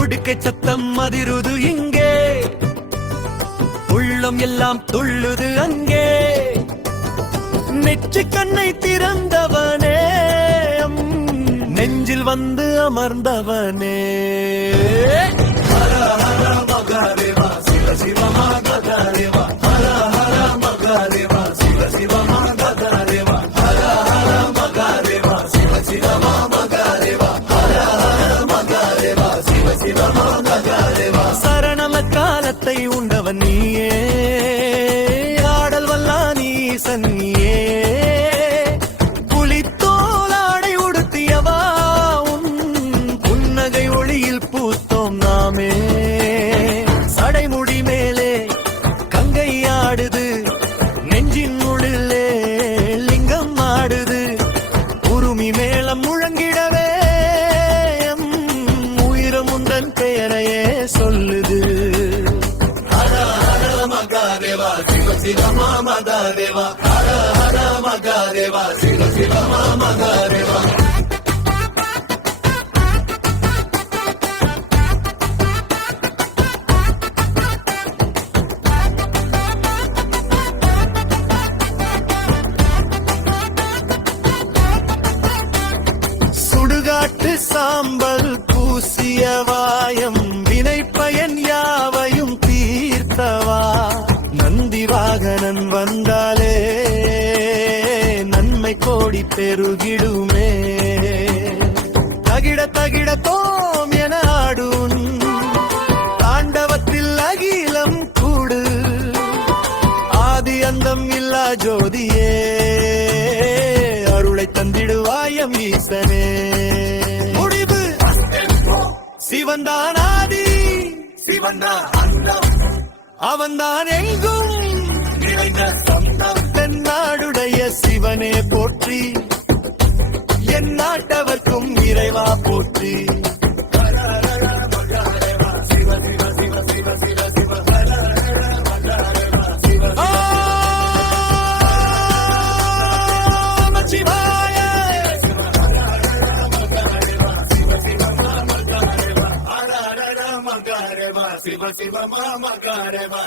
உடுக்கை சத்தம் அதிருது இங்கே, உள்ளம் எல்லாம் துள்ளுது அங்கே. நெற்றி கண்ணை திறந்தவனே, நெஞ்சில் வந்து அமர்ந்தவனே. ஹர ஹர மகாதேவா சிவ சிவ மகாதேவா, ஹர ஹர மகாதேவா சிவ சிவ மகாதேவா, ஹர ஹர மகாதேவா சிவ சிவ மகாதேவா, ஹர ஹர மகாதேவா சிவ சிவ மகாதேவா. சரணம காலத்தை உண்டவன் நீயே, ஆடல் வல்லா நீசன் நீயே. புலித்தோலாடை உடுத்தியவா, உன் புன்னகை ஒளியில் பூத்தோம் நாமே. சடைமுடி மேலே கங்கை ஆடுது, நெஞ்சின் உள்ளே லிங்கம் ஆடுது. உருமி மேளம் முழங்கிடவே உயிரம் உந்தன் பெயரையே சொல்லுது. ஹர ஹர மகாதேவா சிவ சிவ மகாதேவா, ஹர ஹர மகாதேவா சிவ சிவ மகாதேவா. சுடுகாட்டு சாம்பல் பூசிய வாயம், வினை பயன் யாவையும் தீர்த்தவா. நந்தி வாகனன் வந்தாலே நன்மை கோடி பெருகிடுமே. தகிட தகிட தோம் என ஆடும் தாண்டவத்தில் அகிலம் கூடு. ஆதி அந்தம் இல்லா ஜோதியே, அருளை தந்திடுவாயம் ஈசனே. முடிவு சிவன்தான் ஆதி, சிவன்தான் அந்தம், அவன்தான் எங்கும் நிறைந்த சொந்தம். தென்னாடுடைய சிவனே போற்றி, என் நாட்டவர்க்கும் இறைவா போற்றி. Siva Siva Mama Gareva.